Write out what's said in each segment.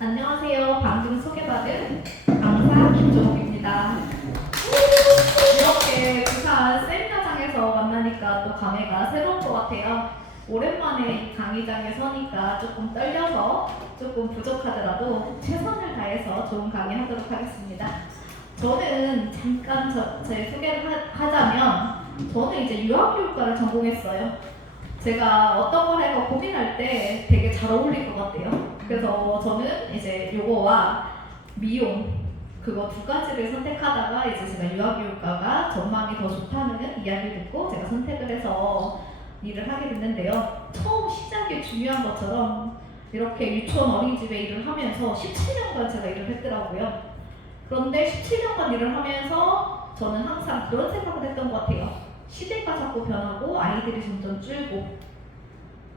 안녕하세요. 방금 소개받은 강사 김종욱입니다. 이렇게 부산 세미나장에서 만나니까 또 감회가 새로운 것 같아요. 오랜만에 이 강의장에 서니까 조금 떨려서 조금 부족하더라도 최선을 다해서 좋은 강의 하도록 하겠습니다. 저는 잠깐 제 소개를 하자면 저는 이제 유아교육과를 전공했어요. 제가 어떤 걸 할까 고민할 때 되게 잘 어울릴 것 같아요. 그래서 저는 이제 요거와 미용 그거 두 가지를 선택하다가 이제 제가 유아교육과가 전망이 더 좋다는 이야기를 듣고 제가 선택을 해서 일을 하게 됐는데요. 처음 시작이 중요한 것처럼 이렇게 유치원 어린이집에 일을 하면서 17년간 제가 일을 했더라고요. 그런데 17년간 일을 하면서 저는 항상 그런 생각을 했던 것 같아요. 시대가 자꾸 변하고 아이들이 점점 줄고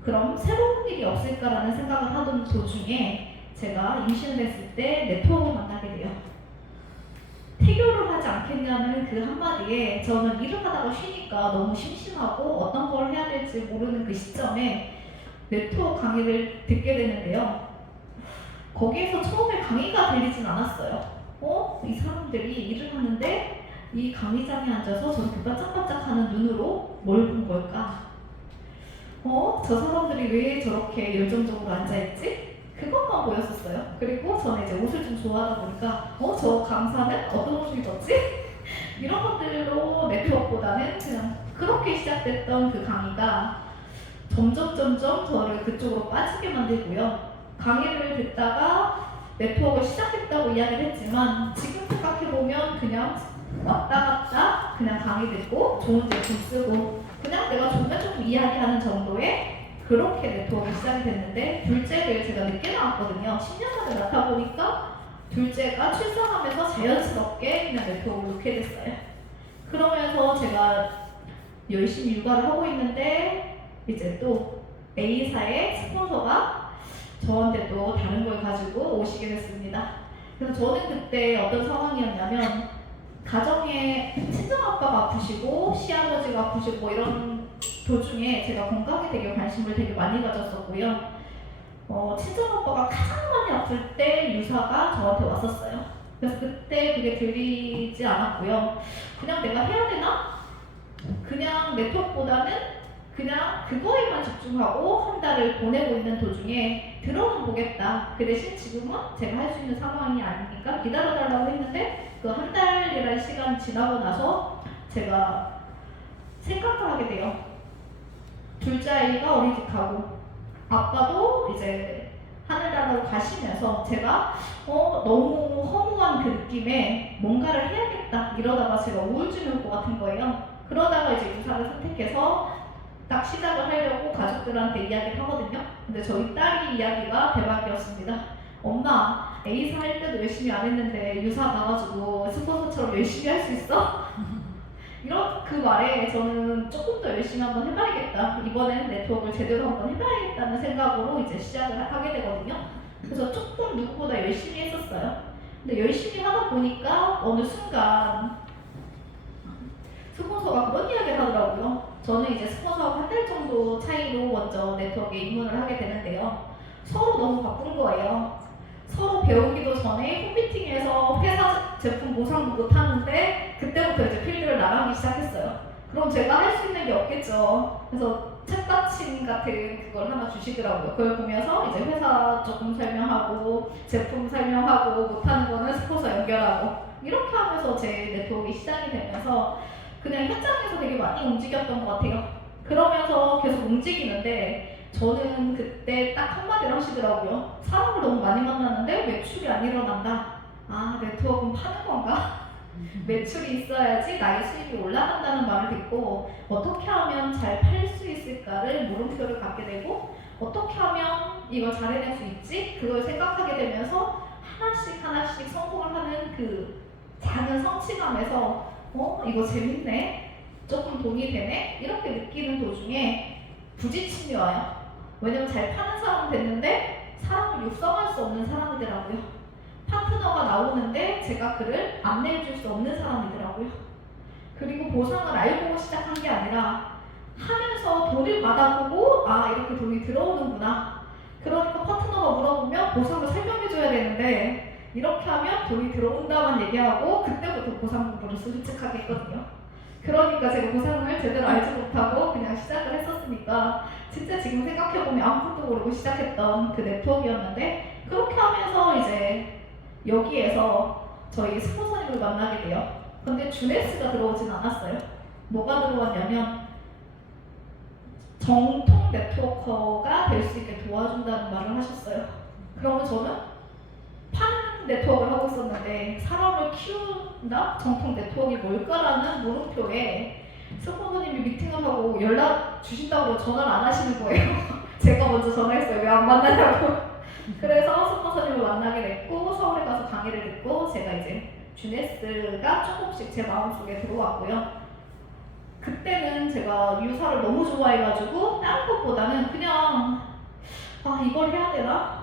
그럼 새로운 일이 없을까라는 생각을 하던 도중에 제가 임신을 했을 때 네트워크를 만나게 돼요. 태교를 하지 않겠냐는 그 한마디에 저는 일을 하다가 쉬니까 너무 심심하고 어떤 걸 해야 될지 모르는 그 시점에 네트워크 강의를 듣게 되는데요. 거기에서 처음에 강의가 들리진 않았어요. 이 사람들이 일을 하는데 이 강의장에 앉아서 저렇게 반짝반짝하는 눈으로 뭘 본 걸까? 저 사람들이 왜 저렇게 열정적으로 앉아있지? 그것만 보였었어요. 그리고 저는 이제 옷을 좀 좋아하다 보니까 저 강사는 어떤 옷을 입었지? 이런 것들로 네트워크보다는 그냥 그렇게 시작됐던 그 강의가 점점 저를 그쪽으로 빠지게 만들고요. 강의를 듣다가 네트워크를 시작했다고 이야기를 했지만 지금 생각해보면 그냥 왔다 갔다 그냥 강의 듣고 좋은 제품 쓰고 그냥 내가 조금 이야기하는 정도의 그렇게 네트워크가 시작이 됐는데 둘째를 제가 늦게 낳았거든요. 10년 만에 낳다 보니까 둘째가 출산하면서 자연스럽게 그냥 네트워크를 놓게 됐어요. 그러면서 제가 열심히 육아를 하고 있는데 이제 또 A사의 스폰서가 저한테 또 다른 걸 가지고 오시게 됐습니다. 그래서 저는 그때 어떤 상황이었냐면 가정에 친정아빠가 아프시고 시아버지가 아프시고 뭐 이런 도중에 제가 건강에 되게 관심을 되게 많이 가졌었고요. 친정아빠가 가장 많이 아플 때 유사가 저한테 왔었어요. 그래서 그때 그게 들리지 않았고요. 그냥 내가 해야 되나? 그냥 네트워크보다는 그냥 그거에만 집중하고 한 달을 보내고 있는 도중에 들어는 보겠다. 그 대신 지금은 제가 할 수 있는 상황이 아니니까 기다려달라고 했는데 그 한 달이라는 시간 지나고 나서 제가 생각을 하게 돼요. 둘째 아이가 어린이집 가고 아빠도 이제 하늘나라로 가시면서 제가 너무 허무한 그 느낌에 뭔가를 해야겠다 이러다가 제가 우울증이 올 것 같은 거예요. 그러다가 이제 유사를 선택해서 딱 시작을 하려고 가족들한테 이야기를 하거든요. 근데 저희 딸이 이야기가 대박이었습니다. 엄마, A사 할 때도 열심히 안 했는데 유사 가가지고 스폰서처럼 열심히 할 수 있어? 이런 그 말에 저는 조금 더 열심히 한번 해봐야겠다. 이번엔 네트워크를 제대로 한번 해봐야겠다는 생각으로 이제 시작을 하게 되거든요. 그래서 조금 누구보다 열심히 했었어요. 근데 열심히 하다 보니까 어느 순간 스폰서가 그런 이야기를 하더라고요. 저는 이제 스폰서하고 한 달 정도 차이로 먼저 네트워크에 입문을 하게 되는데요. 서로 너무 바쁜 거예요. 서로 배우기도 전에 홈미팅에서 회사 제품 보상도 못하는데 그때부터 이제 필드를 나가기 시작했어요. 그럼 제가 할 수 있는 게 없겠죠. 그래서 책받침 같은 그걸 하나 주시더라고요. 그걸 보면서 이제 회사 조금 설명하고 제품 설명하고 못하는 거는 스폰서 연결하고 이렇게 하면서 제 네트워크가 시작이 되면서 그냥 현장에서 되게 많이 움직였던 것 같아요. 그러면서 계속 움직이는데 저는 그때 딱 한마디를 하시더라고요. 사람을 너무 많이 만나는데 매출이 안 일어난다. 아, 네트워크는 파는 건가? 매출이 있어야지 나의 수익이 올라간다는 말을 듣고 어떻게 하면 잘 팔 수 있을까를 물음표를 갖게 되고 어떻게 하면 이걸 잘 해낼 수 있지? 그걸 생각하게 되면서 하나씩 성공을 하는 그 작은 성취감에서 이거 재밌네? 조금 돈이 되네? 이렇게 느끼는 도중에 부딪힘이 와요. 왜냐면 잘 파는 사람은 됐는데 사람을 육성할 수 없는 사람이더라고요. 파트너가 나오는데 제가 그를 안내해줄 수 없는 사람이더라고요. 그리고 보상을 알고 시작한 게 아니라 하면서 돈을 받아보고 아 이렇게 돈이 들어오는구나. 그러니까 파트너가 물어보면 보상을 설명해줘야 되는데 이렇게 하면 돈이 들어온다만 얘기하고 그때부터 고상 공부를 솔직하게 했거든요. 그러니까 제가 고상을 제대로 알지 못하고 그냥 시작을 했었으니까 진짜 지금 생각해보면 아무것도 모르고 시작했던 그 네트워크였는데 그렇게 하면서 이제 여기에서 저희 스폰서님을 만나게 돼요. 근데 주네스가 들어오진 않았어요. 뭐가 들어왔냐면 정통 네트워커가 될 수 있게 도와준다는 말을 하셨어요. 그러면 저는 파는 네트워크를 하고 있었는데 사람을 키운다? 정통 네트워크가 뭘까라는 물음표에 스폰서님이 미팅을 하고 연락 주신다고 전화를 안 하시는 거예요. 제가 먼저 전화했어요. 왜 안 만나냐고. 그래서 스폰서님을 만나게 됐고 서울에 가서 강의를 듣고 제가 이제 주네스가 조금씩 제 마음속에 들어왔고요. 그때는 제가 유사를 너무 좋아해가지고 다른 것보다는 그냥 이걸 해야 되나?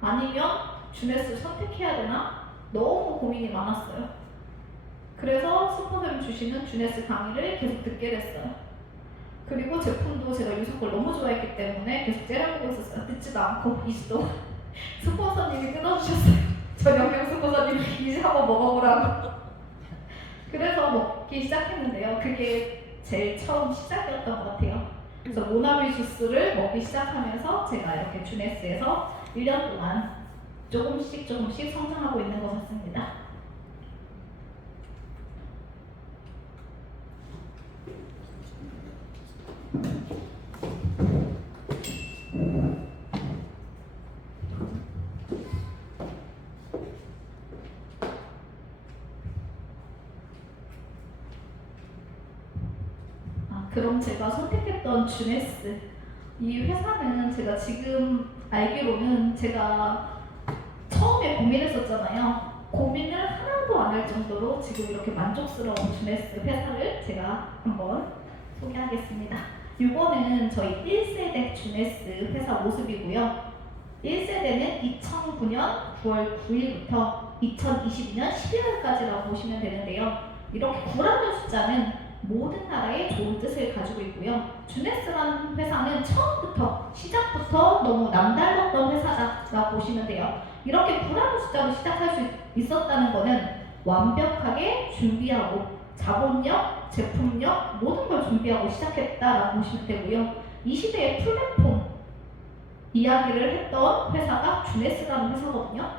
아니면 주네스 선택해야 되나? 너무 고민이 많았어요. 그래서 스폰서님 주시는 주네스 강의를 계속 듣게 됐어요. 그리고 제품도 제가 유사 걸 너무 좋아했기 때문에 계속 째려보고 있었어요. 듣지도 않고 이시도 스폰서님이 끊어주셨어요. 전영경 스폰서님이 이제 한번 먹어보라고. 그래서 먹기 시작했는데요. 그게 제일 처음 시작이었던 것 같아요. 그래서 모나미 주스를 먹기 시작하면서 제가 이렇게 주네스에서 1년 동안 조금씩 성장하고 있는 것 같습니다. 그럼 제가 선택했던 주네스 이 회사는 제가 지금 알기로는 제가 처음에 고민했었잖아요. 고민을 하나도 안 할 정도로 지금 이렇게 만족스러운 주네스 회사를 제가 한번 소개하겠습니다. 이거는 저희 1세대 주네스 회사 모습이고요. 1세대는 2009년 9월 9일부터 2022년 12월까지라고 보시면 되는데요. 이렇게 9라는 숫자는 모든 나라에 좋은 뜻을 가지고 있고요. 주네스라는 회사는 처음부터 시작부터 너무 남달랐던 회사다라고 보시면 돼요. 이렇게 9라는 숫자로 시작할 수 있었다는 것은 완벽하게 준비하고 자본력, 제품력 모든 걸 준비하고 시작했다라고 보시면 되고요. 이 시대의 플랫폼 이야기를 했던 회사가 주네스라는 회사거든요.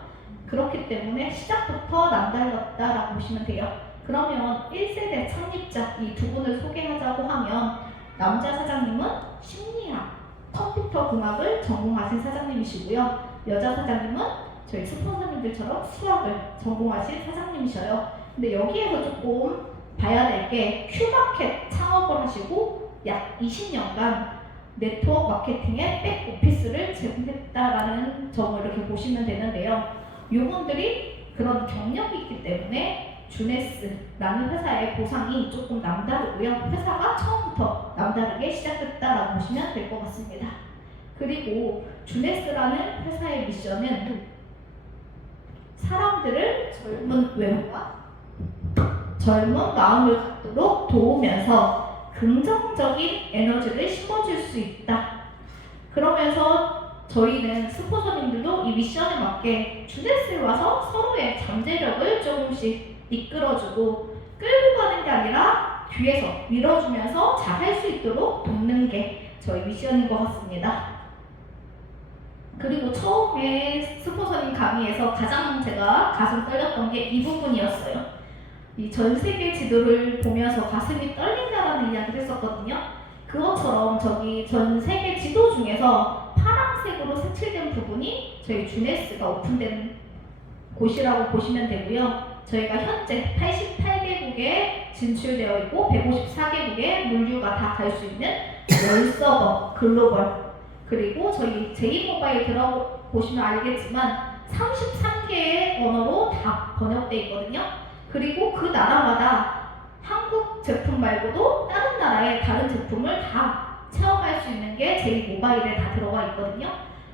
그렇기 때문에 시작부터 남달랐다라고 보시면 돼요. 그러면 1세대 창립자 이 두 분을 소개하자고 하면 남자 사장님은 심리학, 컴퓨터 공학을 전공하신 사장님이시고요. 여자 사장님은 저희 스폰서님들처럼 수학을 전공하신 사장님이셔요. 근데 여기에서 조금 봐야 될 게 큐마켓 창업을 하시고 약 20년간 네트워크 마케팅의 백오피스를 제공했다라는 점을 이렇게 보시면 되는데요. 이분들이 그런 경력이 있기 때문에 주네스라는 회사의 보상이 조금 남다르고요. 회사가 처음부터 남다르게 시작했다라고 보시면 될 것 같습니다. 그리고 주네스라는 회사의 미션은 사람들을 젊은 외모와 젊은 마음을 갖도록 도우면서 긍정적인 에너지를 심어줄 수 있다. 그러면서 저희는 스폰서님들도 이 미션에 맞게 주네스에 와서 서로의 잠재력을 조금씩 이끌어주고 끌고 가는 게 아니라 뒤에서 밀어주면서 잘할 수 있도록 돕는 게 저희 미션인 것 같습니다. 그리고 처음에 스폰서님 강의에서 가장 제가 가슴 떨렸던 게 이 부분이었어요. 이 전 세계 지도를 보면서 가슴이 떨린다라는 이야기를 했었거든요. 그것처럼 저기 전 세계 지도 중에서 파란색으로 색칠된 부분이 저희 주네스가 오픈된 곳이라고 보시면 되고요. 저희가 현재 88개국에 진출되어 있고 154개국의 물류가 다 갈 수 있는 월서버 글로벌, 그리고 저희 제이모바일 들어보시면 알겠지만 33개의 언어로 다 번역되어 있거든요. 그리고 그 나라마다 한국 제품 말고도 다른 나라의 다른 제품을 다 체험할 수 있는 게 제이모바일에 다 들어가 있거든요.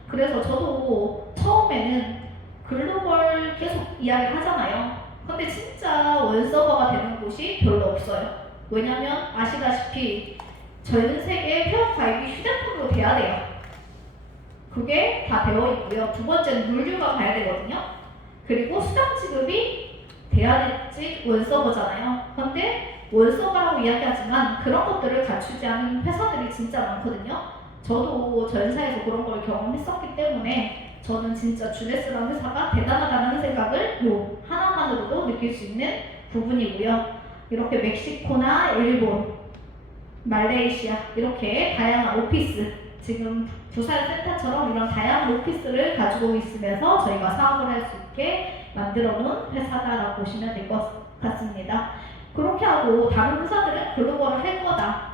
그래서 저도 처음에는 글로벌 계속 이야기를 하잖아요. 근데 진짜 원서버가 되는 곳이 별로 없어요. 왜냐면 아시다시피 전 세계 회원 가입이 휴대폰으로 돼야 돼요. 그게 다 되어 있고요. 두 번째는 물류가 가야 되거든요. 그리고 수당 지급이 돼야 될지 원서버잖아요. 근데 원서버라고 이야기하지만 그런 것들을 갖추지 않은 회사들이 진짜 많거든요. 저도 전사에서 그런 걸 경험했었기 때문에 저는 진짜 주네스라는 회사가 대단하다는 생각을 요 하나만으로도 느낄 수 있는 부분이고요. 이렇게 멕시코나 일본, 말레이시아 이렇게 다양한 오피스, 지금 부산 센터처럼 이런 다양한 오피스를 가지고 있으면서 저희가 사업을 할 수 있게 만들어 놓은 회사다라고 보시면 될 것 같습니다. 그렇게 하고 다른 회사들은 글로벌을 할 거다,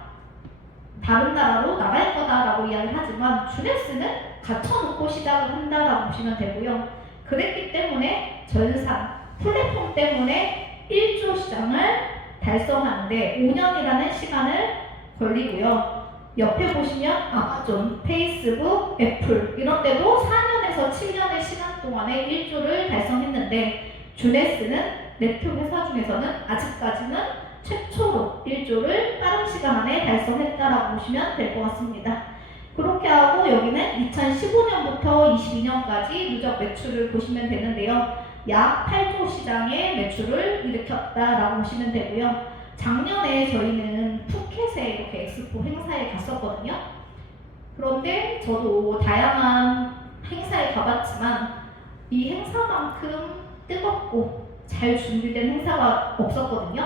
다른 나라로 나갈 거다라고 이야기를 하지만 주네스는 갖춰놓고 시작을 한다라고 보시면 되고요. 그랬기 때문에 전산, 플랫폼 때문에 1조 시장을 달성하는데 5년이라는 시간을 걸리고요. 옆에 보시면 아마존, 페이스북, 애플 이런 데도 4년에서 7년의 시간 동안에 1조를 달성했는데 주네스는 네트워크 회사 중에서는 아직까지는 최초로 1조를 빠른 시간 안에 달성했다라고 보시면 될 것 같습니다. 그렇게 하고 여기는 2015년부터 22년까지 누적 매출을 보시면 되는데요. 약 8조 시장의 매출을 일으켰다라고 보시면 되고요. 작년에 저희는 푸켓에 이렇게 엑스포 행사에 갔었거든요. 그런데 저도 다양한 행사에 가봤지만 이 행사만큼 뜨겁고 잘 준비된 행사가 없었거든요.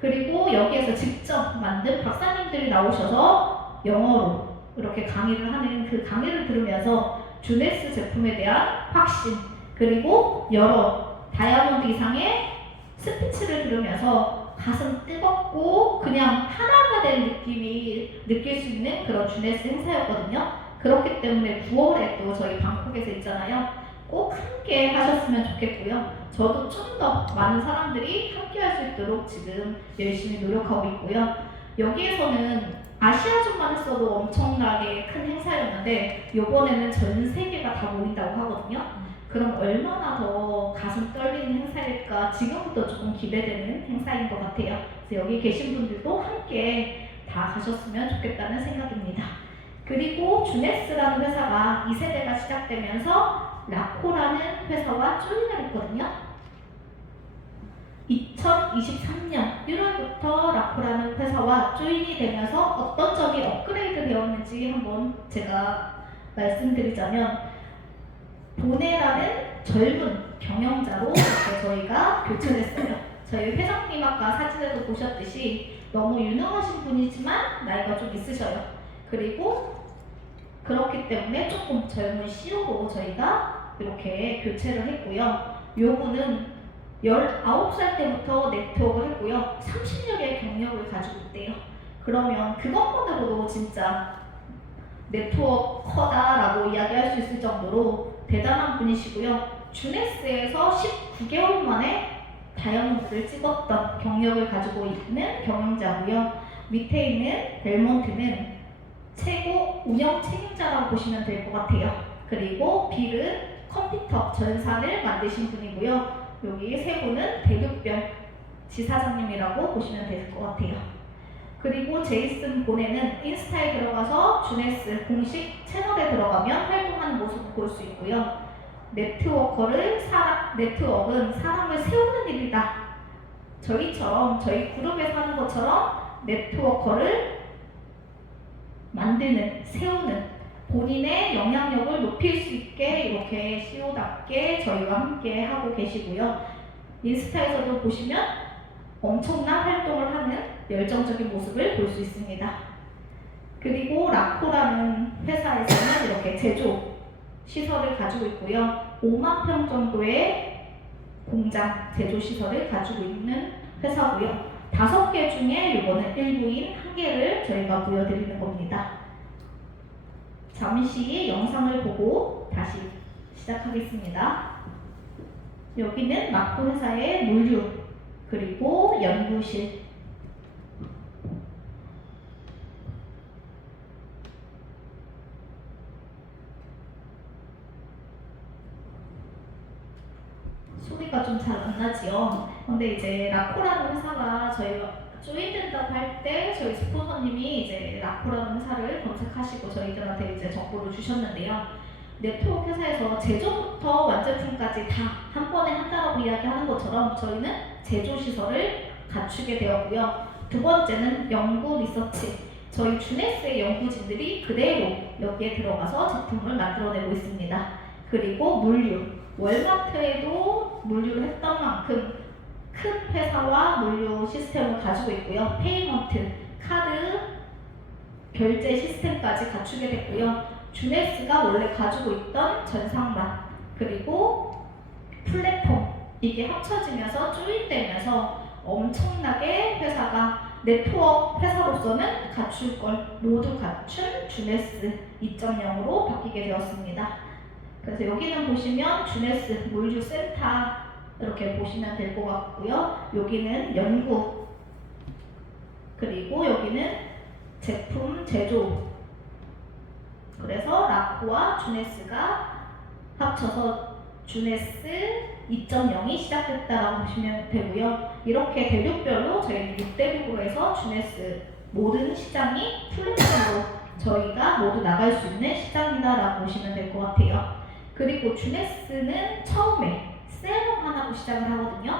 그리고 여기에서 직접 만든 박사님들이 나오셔서 영어로 이렇게 강의를 하는 그 강의를 들으면서 주네스 제품에 대한 확신, 그리고 여러 다이아몬드 이상의 스피치를 들으면서 가슴 뜨겁고 그냥 하나가 된 느낌이 느낄 수 있는 그런 주네스 행사였거든요. 그렇기 때문에 9월에 또 저희 방콕에서 있잖아요. 꼭 함께 하셨으면 좋겠고요. 저도 좀 더 많은 사람들이 함께 할 수 있도록 지금 열심히 노력하고 있고요. 여기에서는 아시아존만 했어도 엄청나게 큰 행사였는데 이번에는 전 세계가 다 모인다고 하거든요. 그럼 얼마나 더 가슴 떨리는 행사일까 지금부터 조금 기대되는 행사인 것 같아요. 그래서 여기 계신 분들도 함께 다 가셨으면 좋겠다는 생각입니다. 그리고 주네스라는 회사가 2세대가 시작되면서 라코라는 회사와 조인을 했거든요. 2023년 1월부터 라코라는 회사와 조인이 되면서 어떤 점이 업그레이드 되었는지 한번 제가 말씀드리자면, 보네라는 젊은 경영자로 이렇게 저희가 교체됐어요. 저희 회장님 아까 사진에도 보셨듯이 너무 유능하신 분이지만 나이가 좀 있으셔요. 그리고 그렇기 때문에 조금 젊은 CEO로 저희가 이렇게 교체를 했고요. 요분은 19살 때부터 네트워크를 했고요. 30년의 경력을 가지고 있대요. 그러면 그것만으로도 진짜 네트워커다라고 이야기할 수 있을 정도로 대단한 분이시고요. 주네스에서 19개월 만에 다이아몬드를 찍었던 경력을 가지고 있는 경영자고요. 밑에 있는 벨몬트는 최고 운영 책임자라고 보시면 될 것 같아요. 그리고 빌은 컴퓨터 전산을 만드신 분이고요. 여기 세 분은 대륙별 지사장님이라고 보시면 될 것 같아요. 그리고 제이슨 보네는 인스타에 들어가서 주네스 공식 채널에 들어가면 활동하는 모습을 볼 수 있고요. 네트워크는 사람을 세우는 일이다. 저희처럼 저희 그룹에서 하는 것처럼 네트워크를 만드는, 세우는, 본인의 영향력을 높일 수 있게 이렇게 CEO답게 저희와 함께 하고 계시고요. 인스타에서도 보시면 엄청난 활동을 하는 열정적인 모습을 볼 수 있습니다. 그리고 라코라는 회사에서는 이렇게 제조 시설을 가지고 있고요. 5만 평 정도의 공장 제조 시설을 가지고 있는 회사고요. 5개 중에 이거는 일부인 1개를 저희가 보여드리는 겁니다. 잠시 영상을 보고 다시 시작하겠습니다. 여기는 마코 회사의 물류 그리고 연구실, 소리가 좀 잘 안 나지요. 근데 이제 라코라는 회사가 저희가 조인된다고 할 때 저희 스폰서님이 이제 라코라는 회사를 검색하시고 저희들한테 이제 정보를 주셨는데요. 네트워크 회사에서 제조부터 완제품까지 다 한 번에 한다라고 이야기하는 것처럼 저희는 제조 시설을 갖추게 되었고요. 두 번째는 연구 리서치. 저희 주네스의 연구진들이 그대로 여기에 들어가서 제품을 만들어내고 있습니다. 그리고 물류. 월마트에도 물류를 했던 만큼 큰 회사와 물류 시스템을 가지고 있고요. 페이먼트, 카드, 결제 시스템까지 갖추게 됐고요. 주네스가 원래 가지고 있던 전상만 그리고 플랫폼 이게 합쳐지면서 조인되면서 엄청나게 회사가 네트워크 회사로서는 갖출 걸 모두 갖춘 주네스 2.0으로 바뀌게 되었습니다. 그래서 여기는 보시면 주네스 물류센터 이렇게 보시면 될 것 같고요. 여기는 연구 그리고 여기는 제품 제조. 그래서 라코와 주네스가 합쳐서 주네스 2.0이 시작됐다라고 보시면 되고요. 이렇게 대륙별로 저희는 6대륙으로 해서 주네스 모든 시장이 플랫폼으로 저희가 모두 나갈 수 있는 시장이다라고 보시면 될 것 같아요. 그리고 주네스는 처음에 세럼 하나로 시작을 하거든요.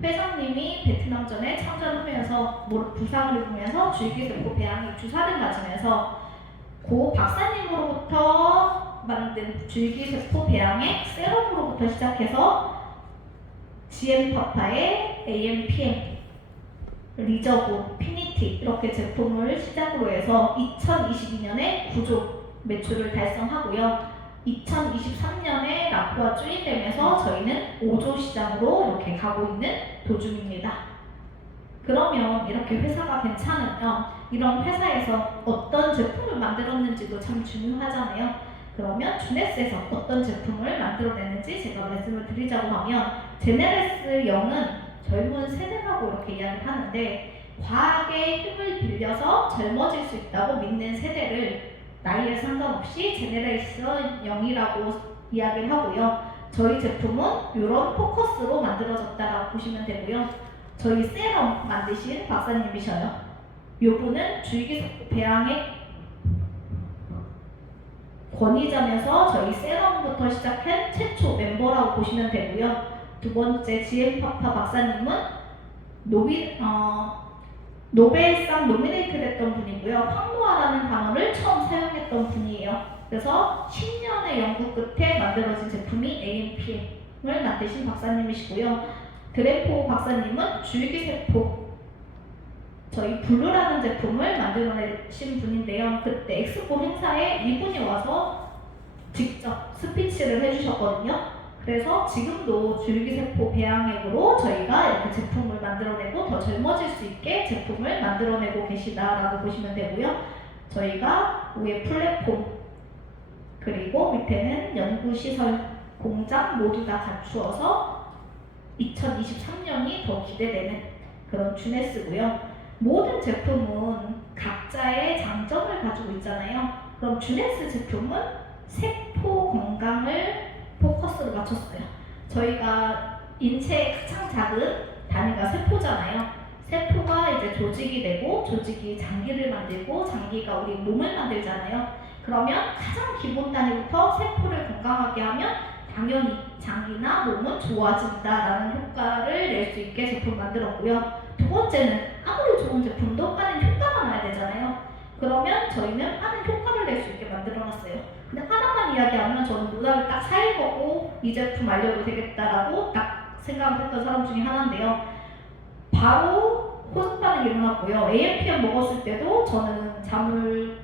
회장님이 베트남전에 참전하면서 부상을 입으면서 줄기세포 배양액 주사를 맞으면서 고 박사님으로부터 만든 줄기세포 배양액 세럼으로부터 시작해서 GM파파의 AMPM, 리저브, 피니티 이렇게 제품을 시작으로 해서 2022년에 9조 매출을 달성하고요. 2023년에 라코와 조인되면서 저희는 5조 시장으로 이렇게 가고 있는 도중입니다. 그러면 이렇게 회사가 괜찮으면 이런 회사에서 어떤 제품을 만들었는지도 참 중요하잖아요. 그러면 주네스에서 어떤 제품을 만들어내는지 제가 말씀을 드리자고 하면 제네레스 0은 젊은 세대라고 이렇게 이야기를 하는데 과학의 힘을 빌려서 젊어질 수 있다고 믿는 세대를 나이에 상관없이 제네레이션 0이라고 이야기를 하고요. 저희 제품은 이런 포커스로 만들어졌다라고 보시면 되고요. 저희 세럼 만드신 박사님이셔요. 요분은 줄기세포 배양액 권위자면서 저희 세럼부터 시작한 최초 멤버라고 보시면 되고요. 두 번째 GM파파 박사님은 노벨상 노미네이트 됐던 분이고요. 황노화라는 단어를 처음 사용했던 분이에요. 그래서 10년의 연구 끝에 만들어진 제품이 AMPM을 만드신 박사님이시고요. 드레포 박사님은 줄기세포 저희 블루라는 제품을 만들어내신 분인데요. 그때 엑스포 행사에 이분이 와서 직접 스피치를 해주셨거든요. 그래서 지금도 줄기세포 배양액으로 저희가 이렇게 제품을 만들어내고 더 젊어질 수 있게 제품을 만들어내고 계시다라고 보시면 되고요. 저희가 위에 플랫폼 그리고 밑에는 연구시설, 공장 모두 다 갖추어서 2023년이 더 기대되는 그런 주네스고요. 모든 제품은 각자의 장점을 가지고 있잖아요. 그럼 주네스 제품은 세포 건강을 포커스로 맞췄어요. 저희가 인체의 가장 작은 단위가 세포잖아요. 세포가 이제 조직이 되고 조직이 장기를 만들고 장기가 우리 몸을 만들잖아요. 그러면 가장 기본 단위부터 세포를 건강하게 하면 당연히 장기나 몸은 좋아진다라는 효과를 낼 수 있게 제품 만들었고요. 두 번째는 아무리 좋은 제품도 하는 효과가 나야 되잖아요. 그러면 저희는 하는 효과를 낼 수 있게 만들어놨어요. 그냥 하나만 이야기하면 저는 노답을 딱 4일 보고 이 제품 알려도 되겠다라고 딱 생각을 했던 사람 중에 하나인데요. 바로 호흡 반응이 일어났고요. AMPM 먹었을 때도 저는 잠을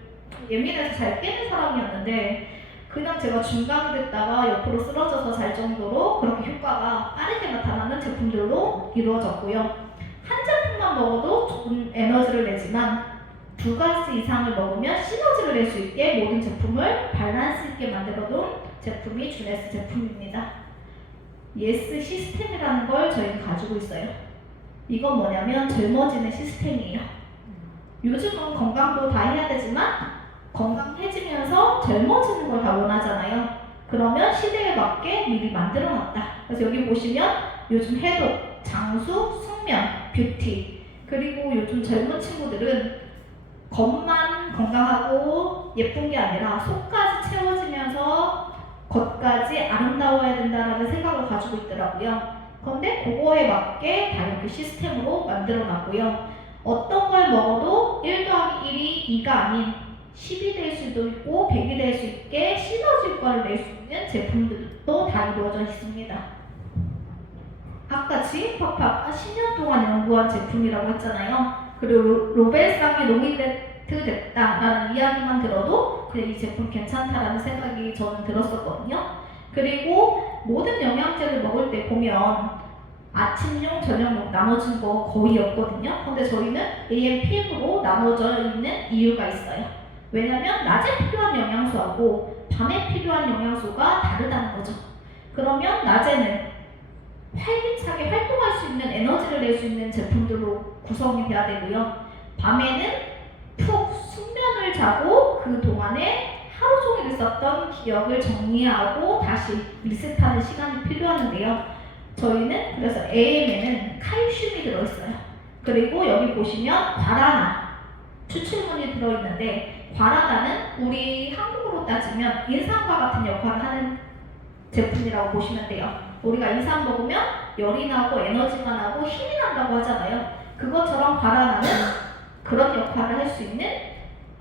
예민해서 잘 깨는 사람이었는데 그냥 제가 중강이 됐다가 옆으로 쓰러져서 잘 정도로 그렇게 효과가 빠르게 나타나는 제품들로 이루어졌고요. 한 제품만 먹어도 좋은 에너지를 내지만 2가지 이상을 먹으면 시너지를 낼 수 있게 모든 제품을 밸런스 있게 만들어둔 제품이 주네스 제품입니다. 예스 시스템이라는 걸 저희는 가지고 있어요. 이건 뭐냐면 젊어지는 시스템이에요. 요즘은 건강도 다 해야 되지만 건강해지면서 젊어지는 걸 다 원하잖아요. 그러면 시대에 맞게 미리 만들어놨다. 그래서 여기 보시면 요즘 해독, 장수, 숙면, 뷰티 그리고 요즘 젊은 친구들은 겉만 건강하고 예쁜 게 아니라 속까지 채워지면서 겉까지 아름다워야 된다라는 생각을 가지고 있더라고요. 그런데 그거에 맞게 다이어트 시스템으로 만들어 놨고요. 어떤 걸 먹어도 1 더하기 1이 2가 아닌 10이 될 수도 있고 100이 될 수 있게 시너지 효과를 낼 수 있는 제품들도 다 이루어져 있습니다. 아까 지인파파가 10년 동안 연구한 제품이라고 했잖아요. 그리고 로벨상에 노미네이트 됐다라는 이야기만 들어도 그래 이 제품 괜찮다라는 생각이 저는 들었었거든요. 그리고 모든 영양제를 먹을 때 보면 아침용, 저녁용 나눠진 거 거의 없거든요. 근데 저희는 AM, PM으로 나눠져 있는 이유가 있어요. 왜냐면 낮에 필요한 영양소하고 밤에 필요한 영양소가 다르다는 거죠. 그러면 낮에는 활기차게 활동할 수 있는 에너지를 낼 수 있는 제품들로 구성이 돼야 되고요. 밤에는 푹 숙면을 자고 그 동안에 하루 종일 있었던 기억을 정리하고 다시 리셋하는 시간이 필요한데요. 저희는 그래서 AM에는 칼슘이 들어있어요. 그리고 여기 보시면 과라나 추출물이 들어있는데 과라나는 우리 한국으로 따지면 인삼과 같은 역할을 하는 제품이라고 보시면 돼요. 우리가 인삼 먹으면 열이 나고 에너지가 나고 힘이 난다고 하잖아요. 그것처럼 과라나는 그런 역할을 할 수 있는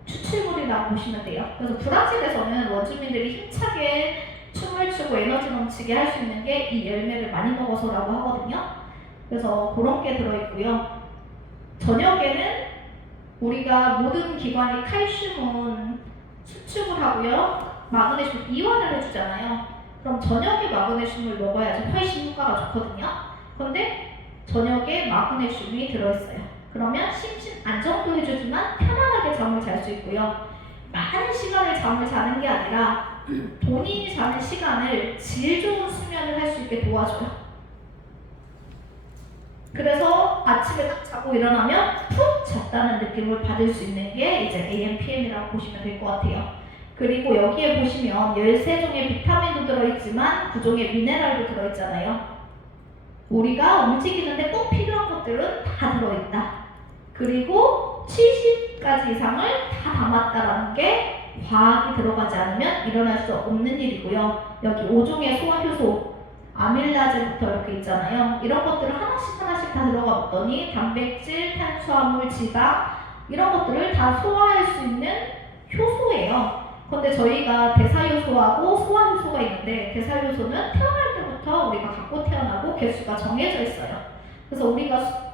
추출물이라고 보시면 돼요. 그래서 브라질에서는 원주민들이 힘차게 춤을 추고 에너지 넘치게 할 수 있는 게 이 열매를 많이 먹어서라고 하거든요. 그래서 그런 게 들어있고요. 저녁에는 우리가 모든 기관이 칼슘은 수축을 하고요. 마그네슘 이완을 해주잖아요. 그럼 저녁에 마그네슘을 먹어야지 훨씬 효과가 좋거든요. 그런데 저녁에 마그네슘이 들어있어요. 그러면 심신 안정도 해주지만 편안하게 잠을 잘 수 있고요. 많은 시간을 잠을 자는 게 아니라 본인이 자는 시간을 질 좋은 수면을 할 수 있게 도와줘요. 그래서 아침에 딱 자고 일어나면 푹 잤다는 느낌을 받을 수 있는 게 이제 AM, PM이라고 보시면 될 것 같아요. 그리고 여기에 보시면 13종의 비타민도 들어있지만 9종의 미네랄도 들어있잖아요. 우리가 움직이는데 꼭 필요한 것들은 다 들어있다. 그리고 70가지 이상을 다 담았다라는 게 과학이 들어가지 않으면 일어날 수 없는 일이고요. 여기 5종의 소화효소, 아밀라제부터 이렇게 있잖아요. 이런 것들을 하나씩 다 들어가 봤더니 단백질, 탄수화물, 지방 이런 것들을 다 소화할 수 있는 효소예요. 근데 저희가 대사효소하고 소화효소가 있는데 대사효소는 태어날 때부터 우리가 갖고 태어나고 개수가 정해져 있어요. 그래서 우리가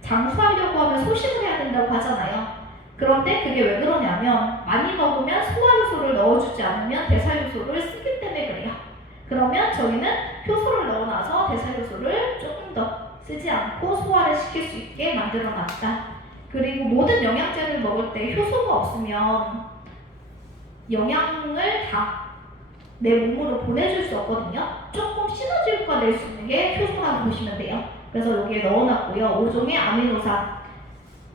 장수하려고 하면 소식을 해야 된다고 하잖아요. 그런데 그게 왜 그러냐면 많이 먹으면 소화효소를 넣어주지 않으면 대사효소를 쓰기 때문에 그래요. 그러면 저희는 효소를 넣어놔서 대사효소를 조금 더 쓰지 않고 소화를 시킬 수 있게 만들어놨다. 그리고 모든 영양제를 먹을 때 효소가 없으면 영양을 다 내 몸으로 보내줄 수 없거든요. 조금 시너지 효과 낼 수 있는 게 효소라고 보시면 돼요. 그래서 여기에 넣어놨고요. 5종의 아미노산,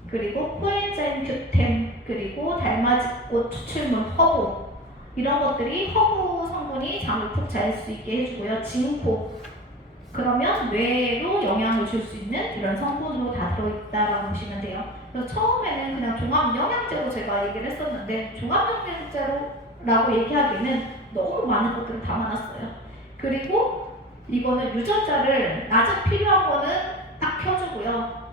그리고 코엔자임 Q10, 그리고 달맞이꽃 추출물 허브 이런 것들이 허브 성분이 잠을 푹 잘 수 있게 해주고요. 징코, 그러면 뇌에도 영향을 줄 수 있는 이런 성분으로 다 들어있다라고 보시면 돼요. 그래서 처음에는 그냥 종합영양제로 제가 얘기를 했었는데 종합영양제라고 얘기하기에는 너무 많은 것들을 담아놨어요. 그리고 이거는 유전자를 낮에 필요한 거는 딱 켜주고요.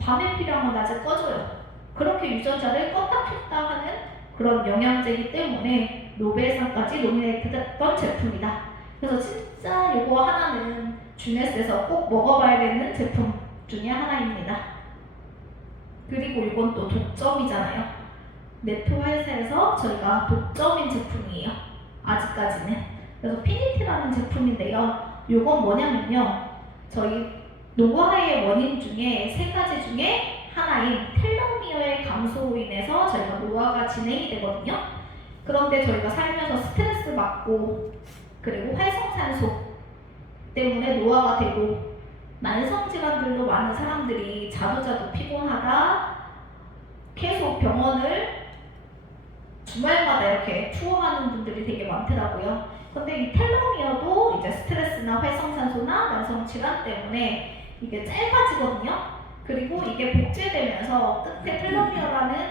밤에 필요한 건 낮에 꺼줘요. 그렇게 유전자를 껐다 켰다 하는 그런 영양제이기 때문에 노벨상까지 노미네이트 됐던 제품이다. 그래서 진짜 이거 하나는 주네스에서 꼭 먹어봐야 되는 제품 중에 하나입니다. 그리고 이건 또 독점이잖아요. 네토 회사에서 저희가 독점인 제품이에요. 아직까지는. 그래서 피니티라는 제품인데요. 이건 뭐냐면요. 저희 노화의 원인 중에 3가지 중에 하나인 텔로미어의 감소로 인해서 저희가 노화가 진행이 되거든요. 그런데 저희가 살면서 스트레스 받고 그리고 활성산소 때문에 노화가 되고 만성질환들도 많은 사람들이 자도 피곤하다 계속 병원을 주말마다 이렇게 투어하는 분들이 되게 많더라고요. 근데 이 텔로미어도 이제 스트레스나 활성산소나 만성질환 때문에 이게 짧아지거든요. 그리고 이게 복제되면서 끝에 텔로미어라는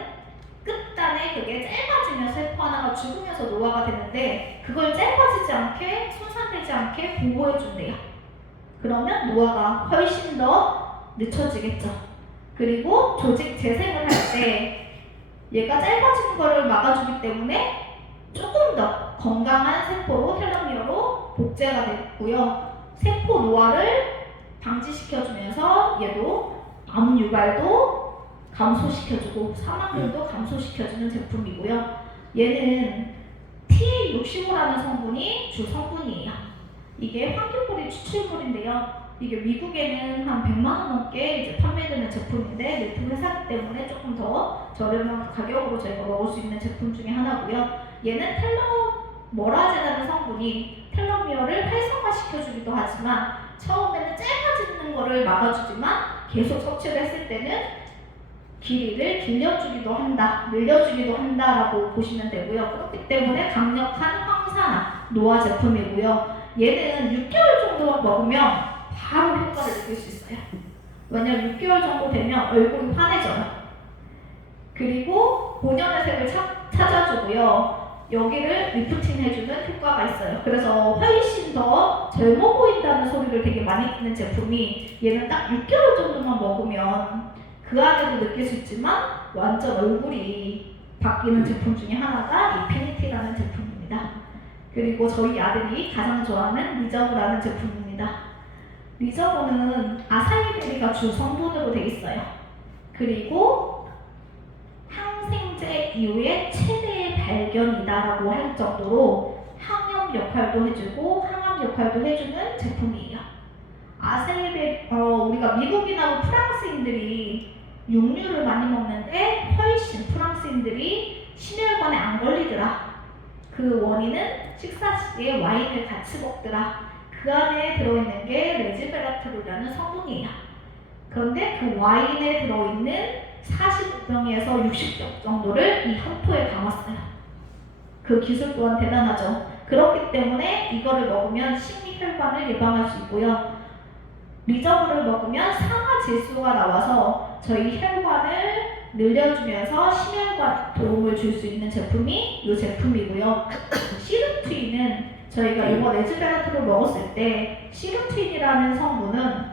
끝단 시간에 그게 짧아지면서 세포 하나가 죽으면서 노화가 되는데 그걸 짧아지지 않게 손상되지 않게 보호해준대요. 그러면 노화가 훨씬 더 늦춰지겠죠. 그리고 조직 재생을 할 때 얘가 짧아지는 거를 막아주기 때문에 조금 더 건강한 세포로 텔로미어로 복제가 됐고요. 세포 노화를 방지시켜주면서 얘도 암 유발도 감소시켜주고 사망률도 감소시켜주는 제품이고요. 얘는 T65라는 성분이 주 성분이에요. 이게 환기뿌리 추출물인데요. 이게 미국에는 한 100만 원 넘게 이제 판매되는 제품인데 르트 회사기 때문에 조금 더 저렴한 가격으로 저희가 먹을 수 있는 제품 중에 하나고요. 얘는 텔로머라제라는 성분이 텔로미어를 활성화시켜주기도 하지만 처음에는 짧아지는 거를 막아주지만 계속 섭취를 했을 때는 길이를 길려주기도 한다, 늘려주기도 한다라고 보시면 되고요. 그렇기 때문에 강력한 항산화 노화 제품이고요. 얘는 6개월 정도만 먹으면 바로 효과를 느낄 수 있어요. 왜냐면 6개월 정도 되면 얼굴이 환해져요. 그리고 본연의 색을 찾아주고요. 여기를 리프팅 해주는 효과가 있어요. 그래서 훨씬 더 젊어 보인다는 소리를 되게 많이 듣는 제품이 얘는 딱 6개월 정도만 먹으면 그 안에도 느낄 수 있지만 완전 얼굴이 바뀌는 제품 중에 하나가 이피니티라는 제품입니다. 그리고 저희 아들이 가장 좋아하는 리저브라는 제품입니다. 리저브는 아사이베리가 주 성분으로 되어 있어요. 그리고 항생제 이후에 최대의 발견이다라고 할 정도로 항염 역할도 해주고 항암 역할도 해주는 제품이에요. 우리가 미국인하고 프랑스인들이 육류를 많이 먹는데 훨씬 프랑스인들이 심혈관에 안 걸리더라. 그 원인은 식사 시에 와인을 같이 먹더라. 그 안에 들어있는 게 레즈베라트루라는 성분이에요. 그런데 그 와인에 들어있는 45병에서 60병 정도를 이 한 포에 담았어요. 그 기술 또한 대단하죠. 그렇기 때문에 이거를 먹으면 심리혈관을 예방할 수 있고요. 리저브를 먹으면 상하 질소가 나와서 저희 혈관을 늘려주면서 심혈관 도움을 줄 수 있는 제품이 이 제품이고요. 시르트윈은 저희가 이거 레즈베라트를 먹었을 때 시르트윈이라는 성분은